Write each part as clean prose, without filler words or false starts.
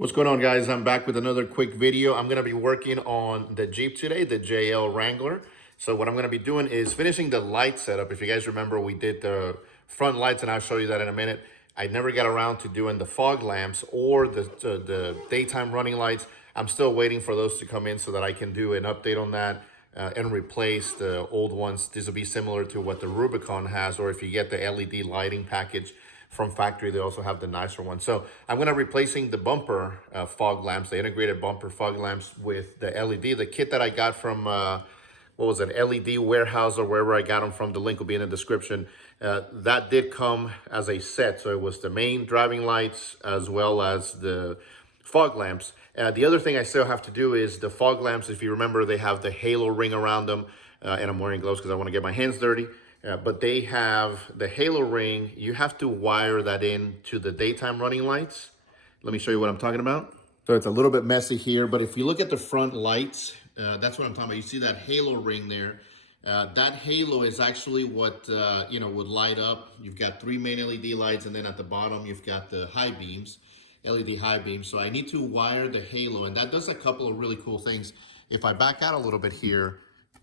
What's going on, guys? I'm back with another quick video. I'm going to be working on the Jeep today, the JL Wrangler. So what I'm going to be doing is finishing the light setup. If you guys remember, we did the front lights, and I'll show you that in a minute. I never got around to doing the fog lamps or the daytime running lights. I'm still waiting for those to come in so that I can do an update on that and replace the old ones. This will be similar to what the Rubicon has, or if you get the LED lighting package from factory, they also have the nicer one. So I'm going to replacing the bumper fog lamps, the integrated bumper fog lamps, with the LED. The kit that I got from, what was it, LED Warehouse or wherever I got them from, the link will be in the description. That did come as a set. So it was the main driving lights as well as the fog lamps. The other thing I still have to do is the fog lamps. If you remember, they have the halo ring around them, and I'm wearing gloves because I want to get my hands dirty. But they have the halo ring. You have to wire that in to the daytime running lights. Let me show you what I'm talking about. So it's a little bit messy here, but if you look at the front lights, that's what I'm talking about. You see that halo ring there. That halo is actually what, would light up. You've got 3 main LED lights, and then at the bottom, you've got the high beams, LED high beams. So I need to wire the halo, and that does a couple of really cool things. If I back out a little bit here,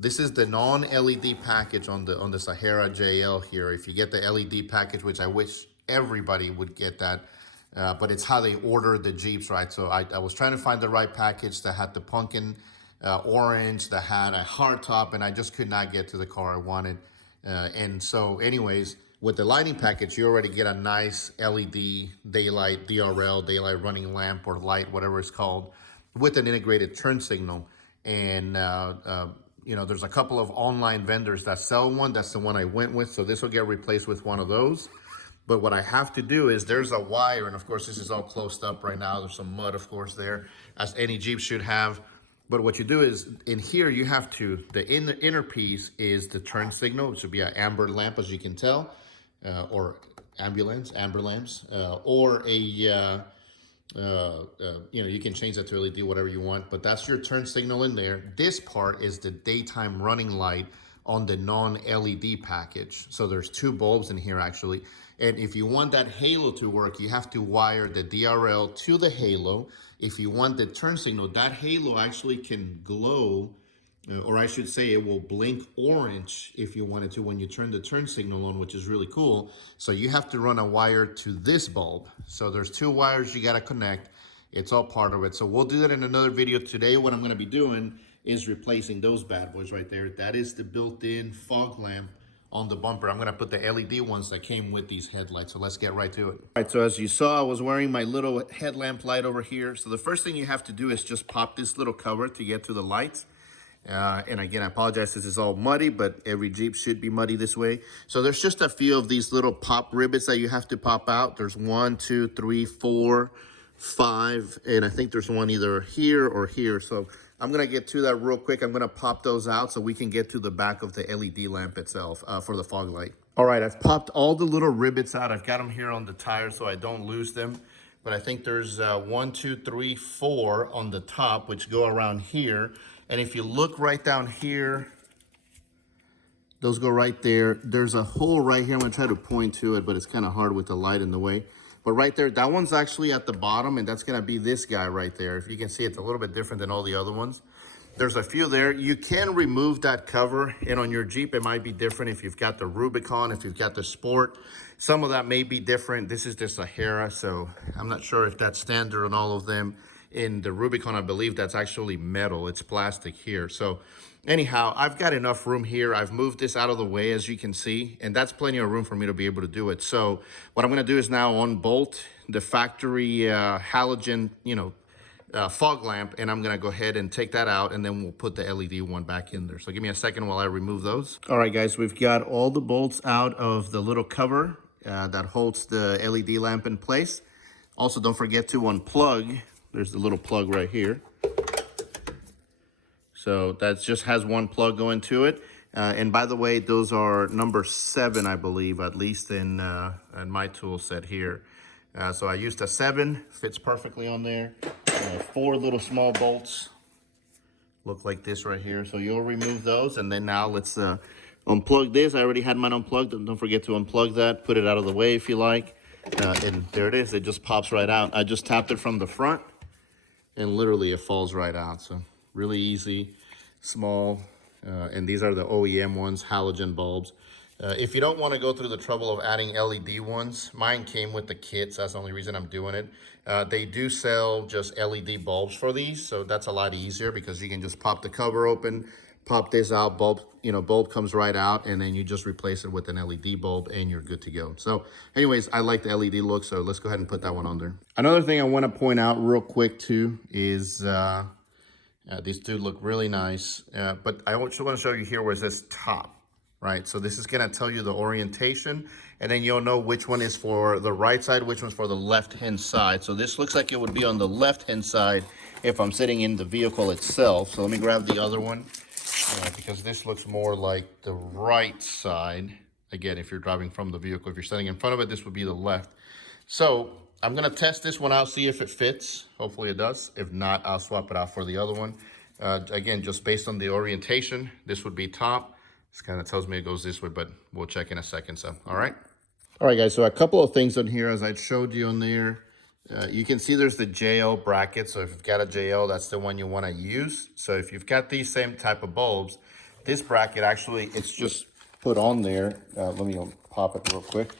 this is the non-LED package on the Sahara JL here. If you get the LED package, which I wish everybody would get that, but it's how they order the Jeeps, right? So I was trying to find the right package that had the pumpkin orange, that had a hard top, and I just could not get to the car I wanted. And so anyways, with the lighting package, you already get a nice LED daylight, DRL, daylight running lamp or light, whatever it's called, with an integrated turn signal. And there's a couple of online vendors that sell one. That's the one I went with. So this will get replaced with one of those. But what I have to do is there's a wire. And of course, this is all closed up right now. There's some mud, of course, there, as any Jeep should have. But what you do is in here, you have to, the inner piece is the turn signal. It should be an amber lamp, as you can tell, or amber lamps, or a, you can change that to LED, whatever you want, but that's your turn signal in there. This part is the daytime running light on the non-LED package. So there's 2 bulbs in here actually. And if you want that halo to work, you have to wire the DRL to the halo. If you want the turn signal, that halo actually can glow, or I should say it will blink orange if you wanted to when you turn the turn signal on, which is really cool. So you have to run a wire to this bulb. So there's 2 wires you got to connect. It's all part of it. So we'll do that in another video. Today, what I'm going to be doing is replacing those bad boys right there. That is the built-in fog lamp on the bumper. I'm going to put the LED ones that came with these headlights. So let's get right to it. All right, so as you saw, I was wearing my little headlamp light over here. So the first thing you have to do is just pop this little cover to get to the lights. And again, I apologize, this is all muddy, but every Jeep should be muddy this way. So there's just a few of these little pop rivets that you have to pop out. There's 1, 2, 3, 4, 5, and I think there's one either here or here. So I'm going to get to that real quick. I'm going to pop those out so we can get to the back of the LED lamp itself for the fog light. All right, I've popped all the little rivets out. I've got them here on the tire so I don't lose them. But I think there's 1, 2, 3, 4 on the top, which go around here. And if you look right down here, those go right there. There's a hole right here. I'm going to try to point to it, but it's kind of hard with the light in the way. But right there, that one's actually at the bottom, and that's going to be this guy right there. If you can see, it's a little bit different than all the other ones. There's a few there. You can remove that cover, and on your Jeep, it might be different if you've got the Rubicon, if you've got the Sport. Some of that may be different. This is the Sahara, so I'm not sure if that's standard on all of them. In the Rubicon, I believe that's actually metal. It's plastic here. So anyhow, I've got enough room here. I've moved this out of the way, as you can see, and that's plenty of room for me to be able to do it. So what I'm going to do is now unbolt the factory halogen, fog lamp, and I'm going to go ahead and take that out, and then we'll put the LED one back in there. So give me a second while I remove those. All right, guys, we've got all the bolts out of the little cover that holds the LED lamp in place. Also, don't forget to unplug. There's the little plug right here. So that just has one plug going to it. And by the way, those are number 7, I believe, at least in my tool set here. So I used a 7, fits perfectly on there. 4 little small bolts look like this right here. So you'll remove those, and then now let's unplug this. I already had mine unplugged. Don't forget to unplug that. Put it out of the way if you like. And there it is. It just pops right out. I just tapped it from the front. and literally it falls right out. So really easy, small, and these are the OEM ones, halogen bulbs. If you don't want to go through the trouble of adding LED ones, mine came with the kits. That's the only reason I'm doing it. They do sell just LED bulbs for these, so that's a lot easier because you can just pop the cover open, pop this out, bulb, bulb comes right out, and then you just replace it with an LED bulb and you're good to go. So anyways, I like the LED look, so let's go ahead and put that one on there. Another thing I want to point out real quick too is these do look really nice, but I also want to show you here where it says top. Right, so this is gonna tell you the orientation, and then you'll know which one is for the right side, which one's for the left-hand side. So this looks like it would be on the left-hand side if I'm sitting in the vehicle itself. So let me grab the other one, because this looks more like the right side. Again, if you're driving from the vehicle, if you're sitting in front of it, this would be the left. So I'm gonna test this one out, see if it fits. Hopefully it does. If not, I'll swap it out for the other one. Again, just based on the orientation, this would be top. This kind of tells me it goes this way, but we'll check in a second. So, all right. All right, guys. So a couple of things on here, as I showed you on there. You can see there's the JL bracket. So if you've got a JL, that's the one you want to use. So if you've got these same type of bulbs, this bracket actually, it's just put on there. Let me pop it real quick.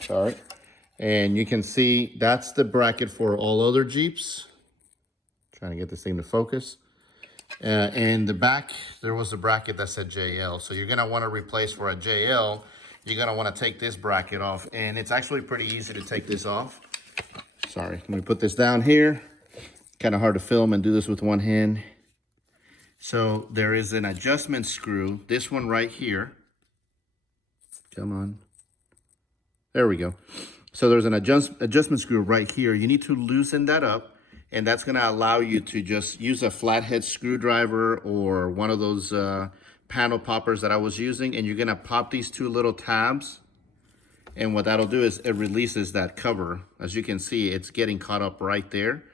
Sorry. And you can see that's the bracket for all other Jeeps. Trying to get this thing to focus. And the back, there was a bracket that said JL. So you're going to want to replace for a JL. You're going to want to take this bracket off. And it's actually pretty easy to take this off. Sorry, let me put this down here. Kind of hard to film and do this with one hand. So there is an adjustment screw. This one right here. Come on. There we go. So there's an adjustment screw right here. You need to loosen that up. And that's going to allow you to just use a flathead screwdriver or one of those panel poppers that I was using. And you're going to pop these two little tabs. And what that'll do is it releases that cover. As you can see, it's getting caught up right there.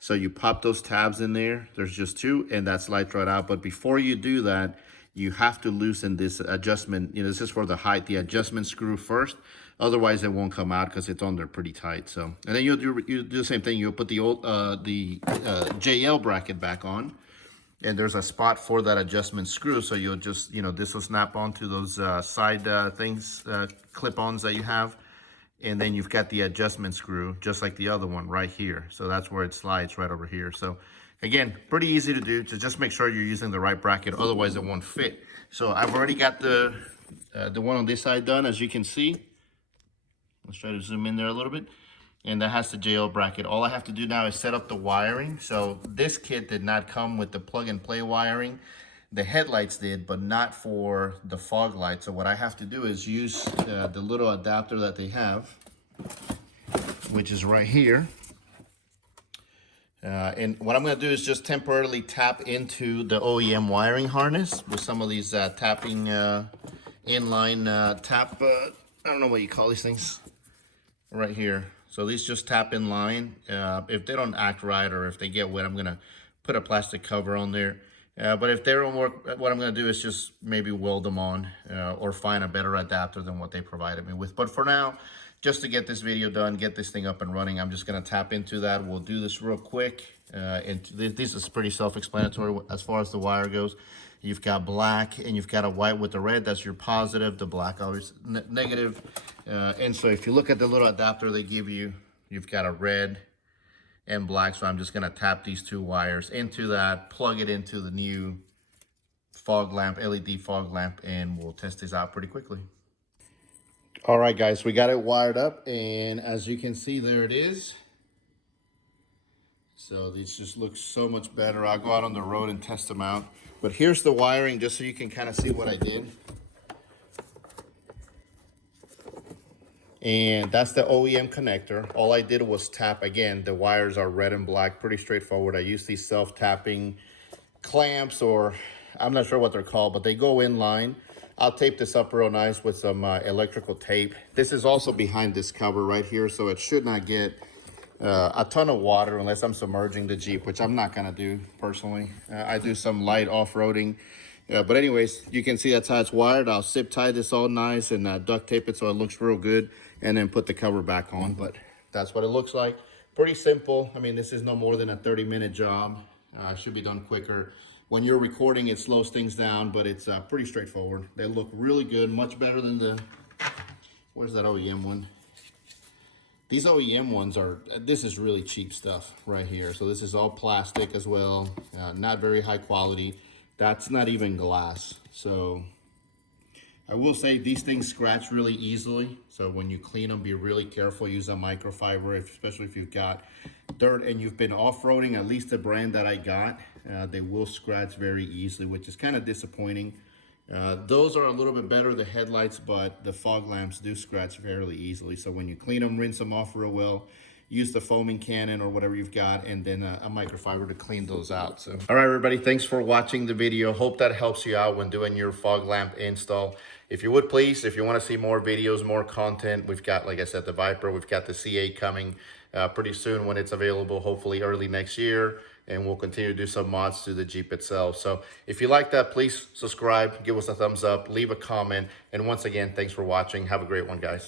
So you pop those tabs in there. There's just two, and that slides right out. But before you do that, you have to loosen this adjustment. This is for the height, the adjustment screw first. Otherwise, it won't come out because it's on there pretty tight. So, and then you do the same thing. You'll put the old JL bracket back on, and there's a spot for that adjustment screw. So you'll just, this will snap onto those side things, clip-ons that you have, and then you've got the adjustment screw just like the other one right here. So that's where it slides right over here. So again, pretty easy to do. To just make sure you're using the right bracket, otherwise it won't fit. So I've already got the one on this side done, as you can see. Let's try to zoom in there a little bit. And that has the JL bracket. All I have to do now is set up the wiring. So this kit did not come with the plug and play wiring. The headlights did, but not for the fog light. So what I have to do is use the little adapter that they have, which is right here. And what I'm going to do is just temporarily tap into the OEM wiring harness with some of these tapping inline tap, I don't know what you call these things, right here. So these just tap in line. If they don't act right or if they get wet, I'm going to put a plastic cover on there. But if they don't work, what I'm going to do is just maybe weld them on or find a better adapter than what they provided me with. But for now, just to get this video done, get this thing up and running, I'm just going to tap into that. We'll do this real quick. And this is pretty self-explanatory as far as the wire goes. You've got black and you've got a white with the red. That's your positive. The black always negative. And so if you look at the little adapter they give you, you've got a red and black. So I'm just going to tap these two wires into that, plug it into the new fog lamp, LED fog lamp, and we'll test this out pretty quickly. All right, guys, we got it wired up, and as you can see, there it is. So these just look so much better. I'll go out on the road and test them out. But here's the wiring, just so you can kind of see what I did. And that's the OEM connector. All I did was tap. Again, the wires are red and black, pretty straightforward. I use these self-tapping clamps, or I'm not sure what they're called, but they go in line. I'll tape this up real nice with some electrical tape. This is also behind this cover right here, so it should not get a ton of water unless I'm submerging the Jeep, which I'm not gonna do personally. I do some light off-roading. But anyways, you can see that's how it's wired. I'll zip tie this all nice and duct tape it so it looks real good, and then put the cover back on. But that's what it looks like. pretty simple. I mean, this is no more than a 30-minute job. Should be done quicker. When you're recording, it slows things down, but it's pretty straightforward. They look really good, much better than the, where's that OEM one? These OEM ones are, this is really cheap stuff right here. So this is all plastic as well, not very high quality. That's not even glass. So I will say these things scratch really easily. So when you clean them, be really careful, use a microfiber, especially if you've got dirt and you've been off-roading, at least the brand that I got, they will scratch very easily, which is kind of disappointing. Those are a little bit better, the headlights, but the fog lamps do scratch fairly easily. So when you clean them, rinse them off real well, use the foaming cannon or whatever you've got, and then a microfiber to clean those out. So, all right, everybody, thanks for watching the video. Hope that helps you out when doing your fog lamp install. If you would please, if you want to see more videos, more content, we've got, like I said, the Viper, we've got the C8 coming pretty soon when it's available, hopefully early next year. And we'll continue to do some mods to the Jeep itself. So if you like that, please subscribe, give us a thumbs up, leave a comment. And once again, thanks for watching. Have a great one, guys.